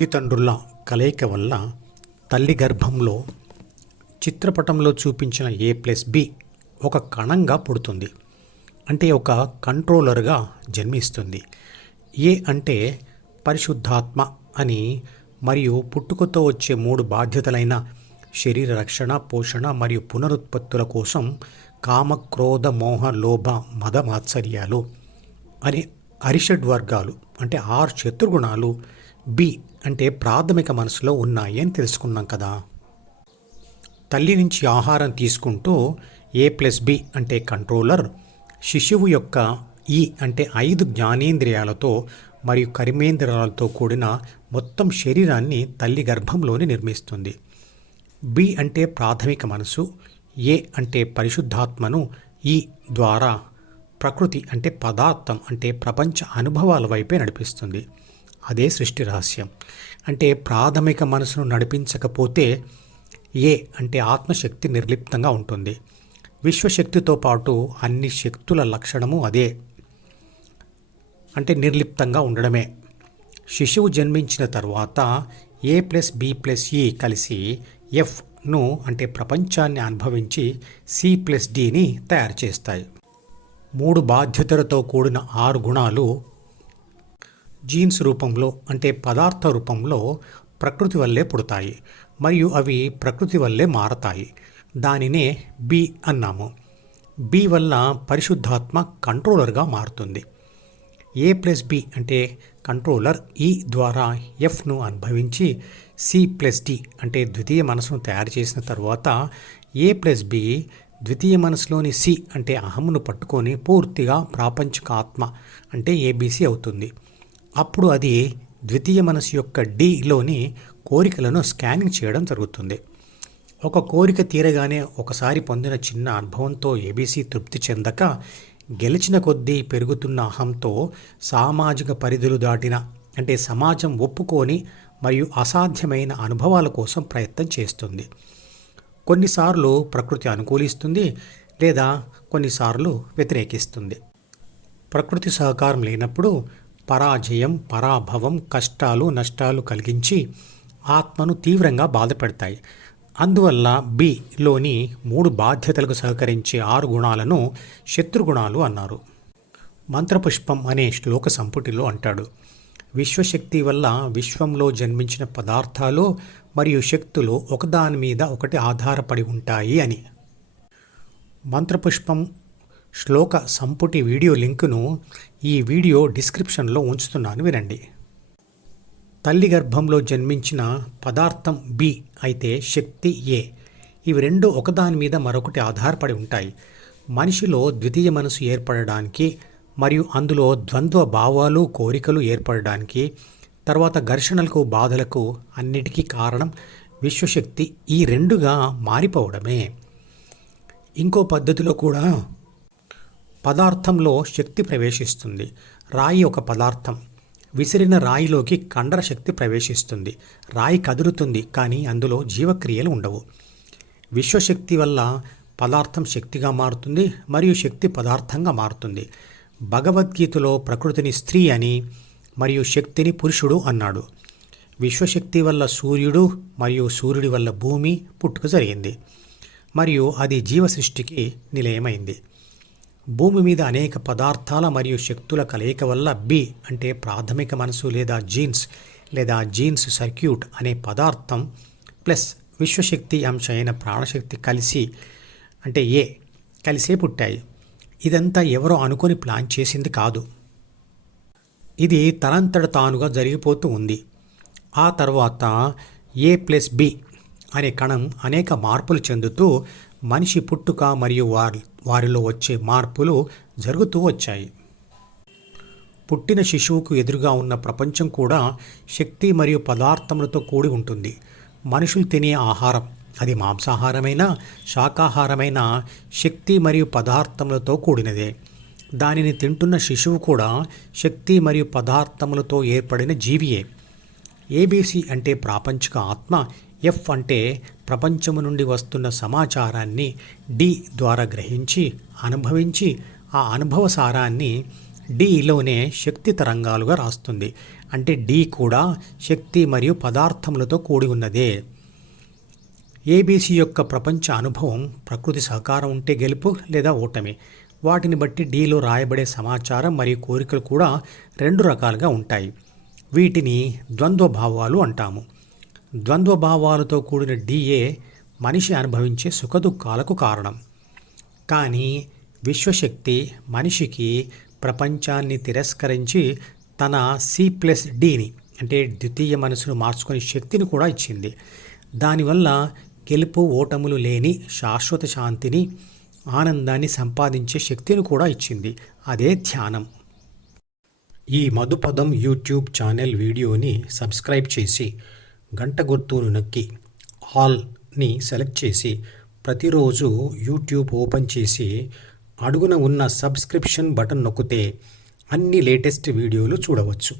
తల్లిదండ్రుల కలయిక వల్ల తల్లి గర్భంలో చిత్రపటంలో చూపించిన A+B ఒక కణంగా పుడుతుంది. అంటే ఒక కంట్రోలర్గా జన్మిస్తుంది. ఏ అంటే పరిశుద్ధాత్మ అని మరియు పుట్టుకతో వచ్చే 3 బాధ్యతలైన శరీర రక్షణ, పోషణ మరియు పునరుత్పత్తుల కోసం కామ, క్రోధ, మోహ, లోభ, మద, మాత్సర్యాలు అనే అరిషడ్ వర్గాలు అంటే 6 శత్రుగుణాలు బి అంటే ప్రాథమిక మనసులో ఉన్నాయి అని తెలుసుకున్నాం కదా. తల్లి నుంచి ఆహారం తీసుకుంటూ A+B అంటే కంట్రోలర్ శిశువు యొక్క ఈ అంటే 5 జ్ఞానేంద్రియాలతో మరియు కర్మేంద్రియాలతో కూడిన మొత్తం శరీరాన్ని తల్లి గర్భంలోనే నిర్మిస్తుంది. బి అంటే ప్రాథమిక మనసు, ఏ అంటే పరిశుద్ధాత్మను, ఈ ద్వారా ప్రకృతి అంటే పదార్థం అంటే ప్రపంచ అనుభవాల వైపే నడిపిస్తుంది. అదే సృష్టి రహస్యం. అంటే ప్రాథమిక మనసును నడిపించకపోతే ఏ అంటే ఆత్మశక్తి నిర్లిప్తంగా ఉంటుంది. విశ్వశక్తితో పాటు అన్ని శక్తుల లక్షణము అదే, అంటే నిర్లిప్తంగా ఉండడమే. శిశువు జన్మించిన తర్వాత A+B+E కలిసి Fను అంటే ప్రపంచాన్ని అనుభవించి C+Dని తయారు చేస్తాయి. 3 బాధ్యతలతో కూడిన 6 గుణాలు జీన్స్ రూపంలో అంటే పదార్థ రూపంలో ప్రకృతి వల్లే పుడతాయి మరియు అవి ప్రకృతి వల్లే మారతాయి. దానినే బి అన్నాము. బి వల్ల పరిశుద్ధాత్మ కంట్రోలర్గా మారుతుంది. A+B అంటే కంట్రోలర్ ఈ ద్వారా ఎఫ్ను అనుభవించి C+D అంటే ద్వితీయ మనసును తయారు చేసిన తర్వాత A+B ద్వితీయ మనసులోని సి అంటే అహమును పట్టుకొని పూర్తిగా ప్రాపంచిక ఆత్మ అంటే ABC అవుతుంది. అప్పుడు అది ద్వితీయ మనసు యొక్క డిలోని కోరికలను స్కానింగ్ చేయడం జరుగుతుంది. ఒక కోరిక తీరగానే ఒకసారి పొందిన చిన్న అనుభవంతో ABC తృప్తి చెందక గెలిచిన కొద్దీ పెరుగుతున్న అహంతో సామాజిక పరిధులు దాటిన అంటే సమాజం ఒప్పుకొని మరియు అసాధ్యమైన అనుభవాల కోసం ప్రయత్నం చేస్తుంది. కొన్నిసార్లు ప్రకృతి అనుకూలిస్తుంది లేదా కొన్నిసార్లు వ్యతిరేకిస్తుంది. ప్రకృతి సహకారం లేనప్పుడు పరాజయం, పరాభవం, కష్టాలు, నష్టాలు కలిగించి ఆత్మను తీవ్రంగా బాధపెడతాయి. అందువల్ల బిలోని 3 బాధ్యతలకు సహకరించే 6 గుణాలను శత్రుగుణాలు అన్నారు. మంత్రపుష్పం అనే శ్లోక సంపుటిలో అంటాడు, విశ్వశక్తి వల్ల విశ్వంలో జన్మించిన పదార్థాలు మరియు శక్తులు ఒకదాని మీద ఒకటి ఆధారపడి ఉంటాయి అని. మంత్రపుష్పం శ్లోక సంపుటి వీడియో లింకును ఈ వీడియో డిస్క్రిప్షన్లో ఉంచుతున్నాను, వినండి. తల్లి గర్భంలో జన్మించిన పదార్థం బి అయితే శక్తి ఏ. ఇవి రెండు ఒకదాని మీద మరొకటి ఆధారపడి ఉంటాయి. మనిషిలో ద్వితీయ మనసు ఏర్పడడానికి మరియు అందులో ద్వంద్వ భావాలు, కోరికలు ఏర్పడడానికి, తర్వాత ఘర్షణలకు, బాధలకు అన్నిటికీ కారణం విశ్వశక్తి ఈ 2గా మారిపోవడమే. ఇంకో పద్ధతిలో కూడా పదార్థంలో శక్తి ప్రవేశిస్తుంది. రాయి ఒక పదార్థం. విసిరిన రాయిలోకి కండర శక్తి ప్రవేశిస్తుంది. రాయి కదులుతుంది కానీ అందులో జీవక్రియలు ఉండవు. విశ్వశక్తి వల్ల పదార్థం శక్తిగా మారుతుంది మరియు శక్తి పదార్థంగా మారుతుంది. భగవద్గీతలో ప్రకృతిని స్త్రీ అని మరియు శక్తిని పురుషుడు అన్నాడు. విశ్వశక్తి వల్ల సూర్యుడు మరియు సూర్యుడి వల్ల భూమి పుట్టుక జరిగింది మరియు అది జీవ సృష్టికి నిలయమైంది. భూమి మీద అనేక పదార్థాల మరియు శక్తుల కలయిక వల్ల బి అంటే ప్రాథమిక మనసు లేదా జీన్స్ సర్క్యూట్ అనే పదార్థం ప్లస్ విశ్వశక్తి అంశ అయిన ప్రాణశక్తి కలిసి అంటే ఏ కలిసే పుట్టాయి. ఇదంతా ఎవరో అనుకొని ప్లాన్ చేసింది కాదు. ఇది తనంతట తానుగా జరిగిపోతూ ఉంది. ఆ తర్వాత A+B అనే కణం అనేక మార్పులు చెందుతూ మనిషి పుట్టుక మరియు వారిలో వచ్చే మార్పులు జరుగుతూ వచ్చాయి. పుట్టిన శిశువుకు ఎదురుగా ఉన్న ప్రపంచం కూడా శక్తి మరియు పదార్థములతో కూడి ఉంటుంది. మనుషులు తినే ఆహారం అది మాంసాహారమైన శాకాహారమైన శక్తి మరియు పదార్థములతో కూడినదే. దానిని తింటున్న శిశువు కూడా శక్తి మరియు పదార్థములతో ఏర్పడిన జీవియే. ABC అంటే ప్రాపంచిక ఆత్మ, ఎఫ్ అంటే ప్రపంచము నుండి వస్తున్న సమాచారాన్ని డి ద్వారా గ్రహించి అనుభవించి ఆ అనుభవ సారాన్ని డిలోనే శక్తి తరంగాలుగా రాస్తుంది. అంటే డి కూడా శక్తి మరియు పదార్థములతో కూడి ఉన్నదే. ఏబీసీ యొక్క ప్రపంచ అనుభవం ప్రకృతి సహకారం ఉంటే గెలుపు లేదా ఓటమి. వాటిని బట్టి డిలో రాయబడే సమాచారం మరియు కోరికలు కూడా 2 రకాలుగా ఉంటాయి. వీటిని ద్వంద్వ భావాలు అంటాము. ద్వంద్వ భావాలతో కూడిన డిఏ మనిషి అనుభవించే సుఖదుఖాలకు కారణం. కానీ విశ్వశక్తి మనిషికి ప్రపంచాన్ని తిరస్కరించి తన C+Dని అంటే ద్వితీయ మనసును మార్చుకునే శక్తిని కూడా ఇచ్చింది. దానివల్ల గెలుపు ఓటములు లేని శాశ్వత శాంతిని, ఆనందాన్ని సంపాదించే శక్తిని కూడా ఇచ్చింది. అదే ధ్యానం. ఈ మధుపదం యూట్యూబ్ ఛానల్ వీడియోని సబ్స్క్రైబ్ చేసి గంట గుర్తును నొక్కి ఆల్ని సెలెక్ట్ చేసి ప్రతిరోజు యూట్యూబ్ ఓపెన్ చేసి అడుగున ఉన్న సబ్స్క్రిప్షన్ బటన్ నొక్కితే అన్ని లేటెస్ట్ వీడియోలు చూడవచ్చు.